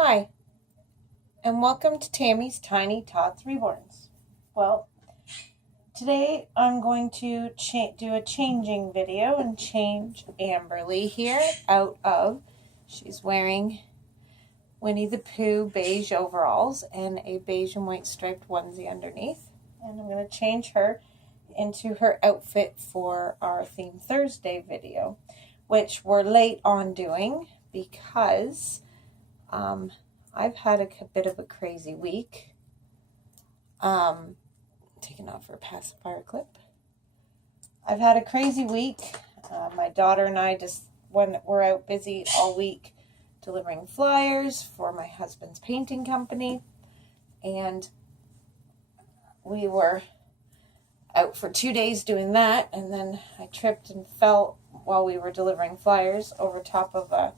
Hi, and welcome to Tammy's Tiny Tots Reborns. Well, today I'm going to do a changing video and change Amberleigh here out of, she's wearing Winnie the Pooh beige overalls and a beige and white striped onesie underneath. And I'm going to change her into her outfit for our Theme Thursday video, which we're late on doing because I've had a bit of a crazy week. Taking off her pacifier clip. I've had a crazy week. My daughter and I were out busy all week delivering flyers for my husband's painting company. And we were out for 2 days doing that. And then I tripped and fell while we were delivering flyers over top of a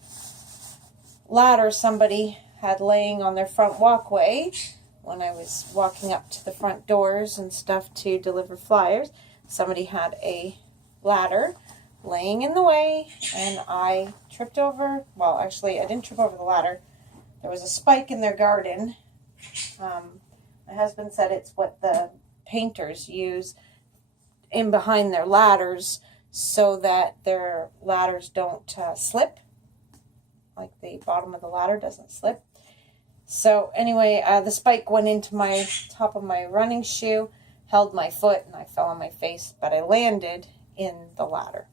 ladder somebody had laying on their front walkway when I was walking up to the front doors and stuff to deliver flyers. Somebody had a ladder laying in the way, and I tripped over. Well, actually, I didn't trip over the ladder. There was a spike in their garden. My husband said it's what the painters use in behind their ladders so that their ladders don't slip. Like the bottom of the ladder doesn't slip. So anyway, the spike went into my top of my running shoe, held my foot, and I fell on my face, but I landed in the ladder.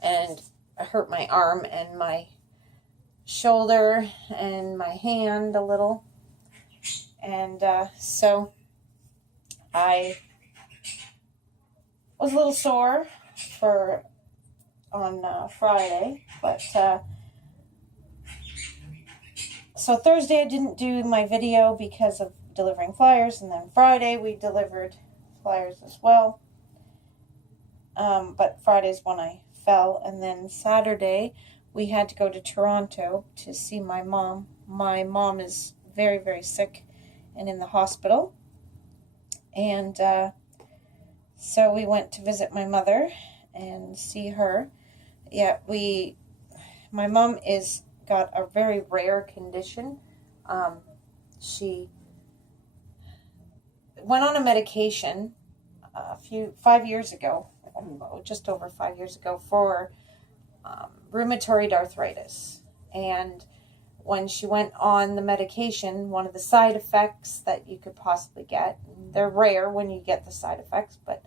And I hurt my arm and my shoulder and my hand a little. And so I was a little sore on Friday, but so Thursday I didn't do my video because of delivering flyers, and then Friday we delivered flyers as well. But Friday's when I fell, and then Saturday we had to go to Toronto to see my mom. My mom is very, very sick and in the hospital. And so we went to visit my mother and see her. Yeah, my mom got a very rare condition. She went on a medication 5 years ago, just over 5 years ago, for rheumatoid arthritis. And when she went on the medication, one of the side effects that you could possibly get, they're rare when you get the side effects, but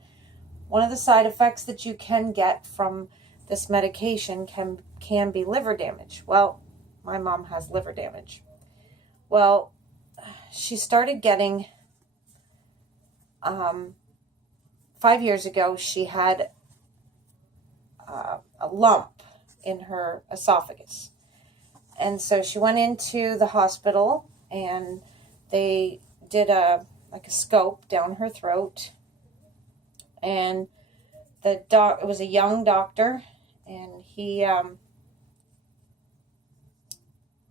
one of the side effects that you can get from this medication can be liver damage. Well, my mom has liver damage. Well, she started getting, 5 years ago, she had a lump in her esophagus. And so she went into the hospital and they did a scope down her throat. And it was a young doctor, and he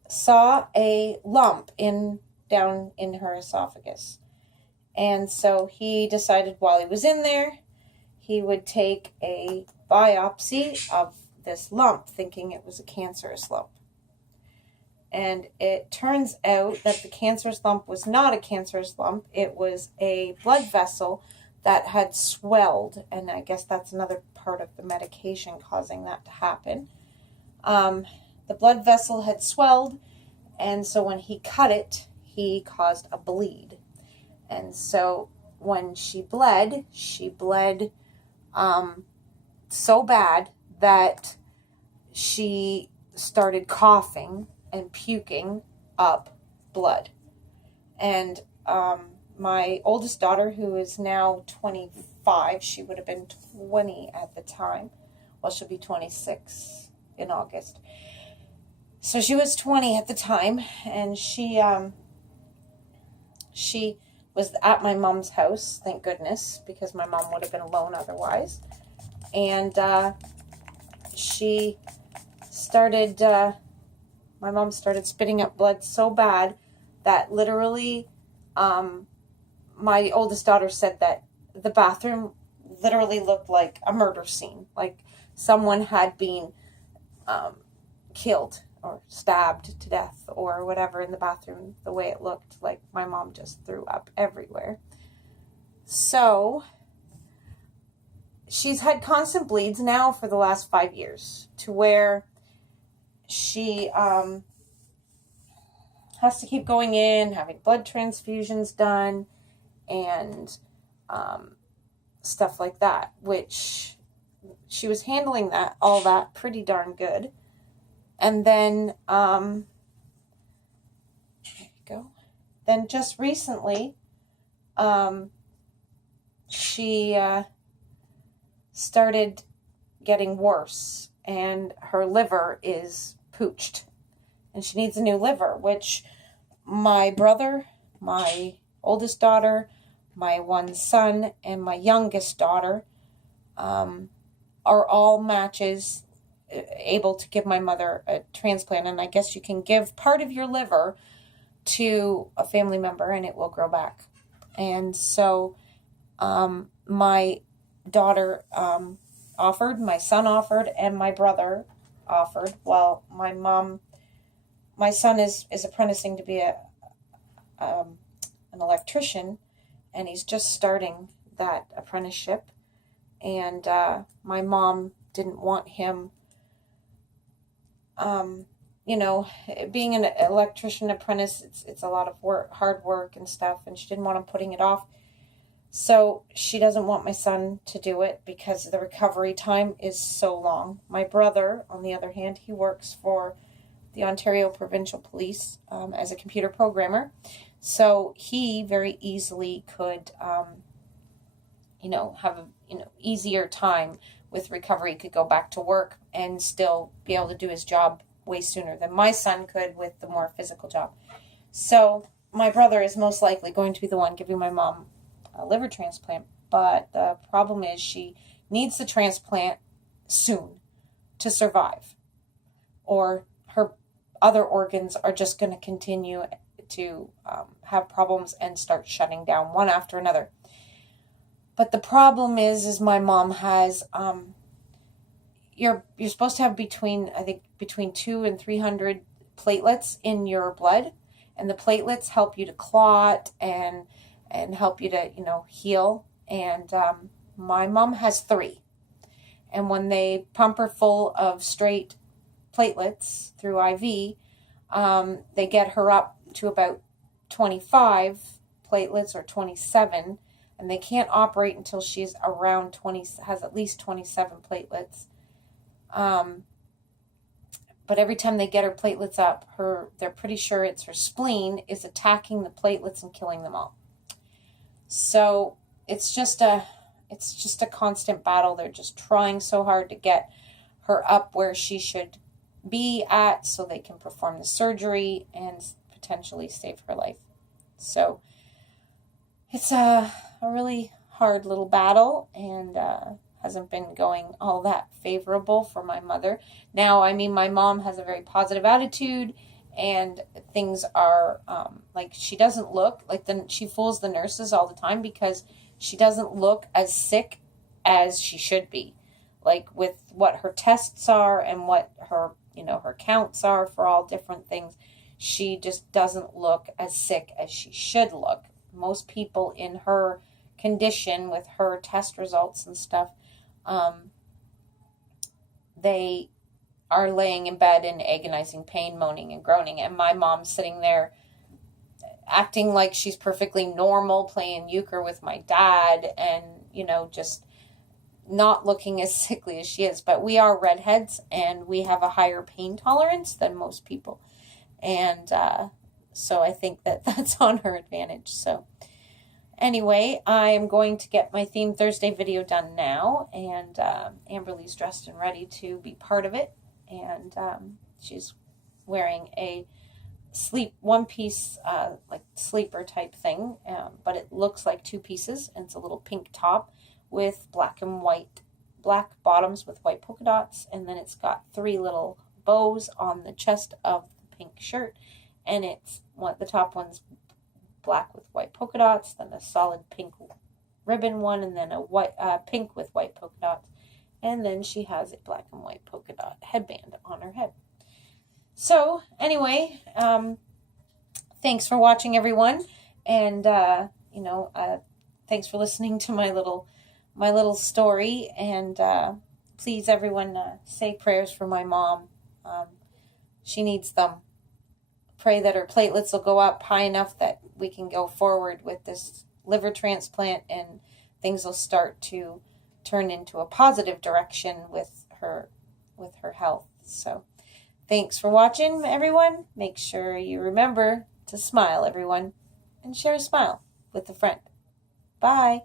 saw a lump down in her esophagus. And so he decided while he was in there, he would take a biopsy of this lump, thinking it was a cancerous lump. And it turns out that the cancerous lump was not a cancerous lump. It was a blood vessel that had swelled. And I guess that's another part of the medication causing that to happen. The blood vessel had swelled. And so when he cut it, he caused a bleed. And so when she bled so bad that she started coughing and puking up blood. And my oldest daughter, who is now 25, she would have been 20 at the time. Well, she'll be 26 in August. So she was 20 at the time, and she was at my mom's house, thank goodness, because my mom would have been alone otherwise. And my mom started spitting up blood so bad that literally, my oldest daughter said that the bathroom literally looked like a murder scene, like someone had been killed or stabbed to death or whatever in the bathroom, the way it looked like my mom just threw up everywhere. So she's had constant bleeds now for the last 5 years, to where she has to keep going in, having blood transfusions done, and stuff like that, which she was handling all that pretty darn good. And then, there you go. Then just recently, she started getting worse, and her liver is pooched, and she needs a new liver, which my brother, my oldest daughter, my one son, and my youngest daughter are all matches able to give my mother a transplant. And I guess you can give part of your liver to a family member and it will grow back. And so my daughter offered, my son offered, and my brother offered. Well, my son is apprenticing to be an electrician, and he's just starting that apprenticeship. And my mom didn't want him, being an electrician apprentice, it's a lot of work, hard work and stuff, and she didn't want him putting it off. So she doesn't want my son to do it because the recovery time is so long. My brother, on the other hand, he works for the Ontario Provincial Police as a computer programmer. So he very easily could, have a easier time with recovery, could go back to work and still be able to do his job way sooner than my son could with the more physical job. So my brother is most likely going to be the one giving my mom a liver transplant. But the problem is she needs the transplant soon to survive, or her other organs are just going to continue to have problems and start shutting down one after another. But the problem is my mom has, you're supposed to have between 200 and 300 platelets in your blood, and the platelets help you to clot and help you to, heal. And my mom has 3. And when they pump her full of straight platelets through IV, they get her up to about 25 platelets or 27, and they can't operate until she's around 20, has at least 27 platelets. But every time they get her platelets up, they're pretty sure it's her spleen is attacking the platelets and killing them all. So it's just a constant battle. They're just trying so hard to get her up where she should be at so they can perform the surgery and potentially save her life. So it's a really hard little battle, and hasn't been going all that favorable for my mother. Now, my mom has a very positive attitude, and things are she doesn't look like she fools the nurses all the time because she doesn't look as sick as she should be. Like with what her tests are and what her counts are for all different things, she just doesn't look as sick as she should look. Most people in her condition, with her test results and stuff, they are laying in bed in agonizing pain, moaning and groaning. And my mom's sitting there acting like she's perfectly normal, playing euchre with my dad, and, just not looking as sickly as she is. But we are redheads, and we have a higher pain tolerance than most people. And so I think that's on her advantage. So anyway, I am going to get my Theme Thursday video done now, and Amberleigh's dressed and ready to be part of it. And she's wearing a one-piece sleeper type thing, but it looks like 2 pieces, and it's a little pink top with black bottoms with white polka dots, and then it's got 3 little bows on the chest of the pink shirt, and the top one's black with white polka dots, then a solid pink ribbon one, and then a white pink with white polka dots, and then she has a black and white polka dot headband on her head. So anyway, thanks for watching, everyone, and thanks for listening to my little story. And please, everyone, say prayers for my mom. She needs them. Pray that her platelets will go up high enough that we can go forward with this liver transplant, and things will start to turn into a positive direction with her health. So thanks for watching, everyone. Make sure you remember to smile, everyone, and share a smile with a friend. Bye.